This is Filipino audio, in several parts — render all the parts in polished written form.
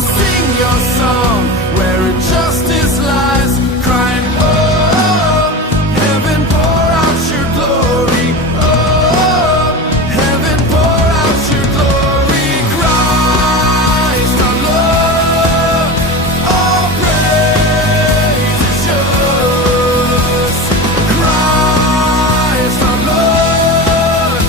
sing your song where injustice lies, crying, oh, heaven pour out your glory. Oh, heaven pour out your glory. Christ our Lord, all praise is yours. Christ our Lord,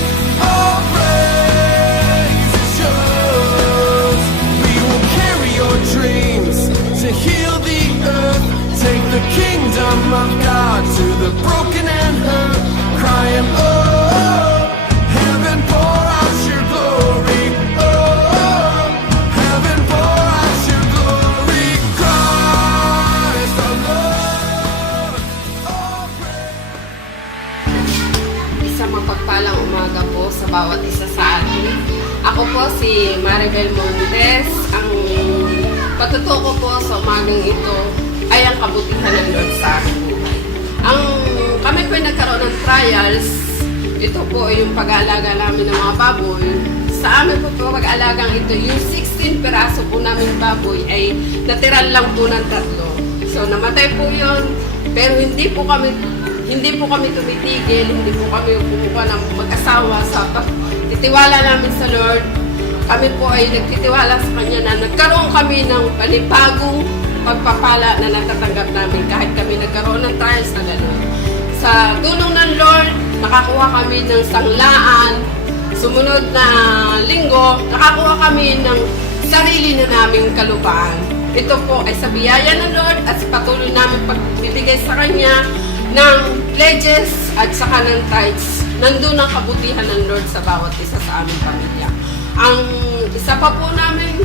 all praise is yours. We will carry your dreams to heal the earth, take the kingdom of God to the broken and hurt, crying, oh, heaven pour out your glory. Oh, heaven pour out your glory. Christ our Lord, all praise. Isang mapagpalang umaga po sa bawat isa sa atin. Ako po si Maribel Montes. Ang patutuko po sa umagang ito ay ang kabutihan ng Lord sa aking buhay. Kami po ay nagkaroon ng trials. Ito po ay yung pag-aalaga namin ng mga baboy. Sa amin po pag-aalagang ito, yung 16 peraso po namin baboy ay natiran lang po ng 3. So namatay po yun, pero hindi po kami tumitigil, hindi po kami kumuha ng mag-asawa sa pagtitiwala namin sa Lord. Kami po ay nagtitiwala sa Kanya na nagkaroon kami ng panibagong pagpapala na natatanggap namin kahit kami nagkaroon ng trials na gano'n. Sa tulong ng Lord, nakakuha kami ng sanglaan. Sumunod na linggo, nakakuha kami ng sarili na naming kalupaan. Ito po ay sa biyaya ng Lord at patuloy namin pagbibigay sa Kanya ng pledges at saka ng tithes. Nandun ang kabutihan ng Lord sa bawat isa sa aming pamilya. Ang isa pa po namin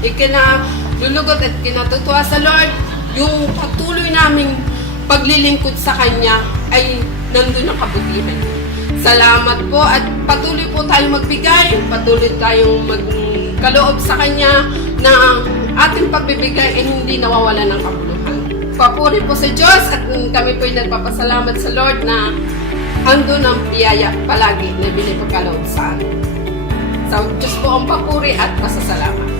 ikinalulugot at kinatutuwa sa Lord, yung patuloy naming paglilingkod sa Kanya ay nandun ang kabutihan. Salamat po at patuloy po tayong magbigay, patuloy tayong magkaloob sa Kanya na ang ating pagbibigay ay hindi nawawala ng kabuluhan. Papuri po sa Diyos at kami po ay nagpapasalamat sa Lord na andun ang biyaya palagi na binipagkaloob sa amin. Sa Diyos po ang papuri at pasasalamat.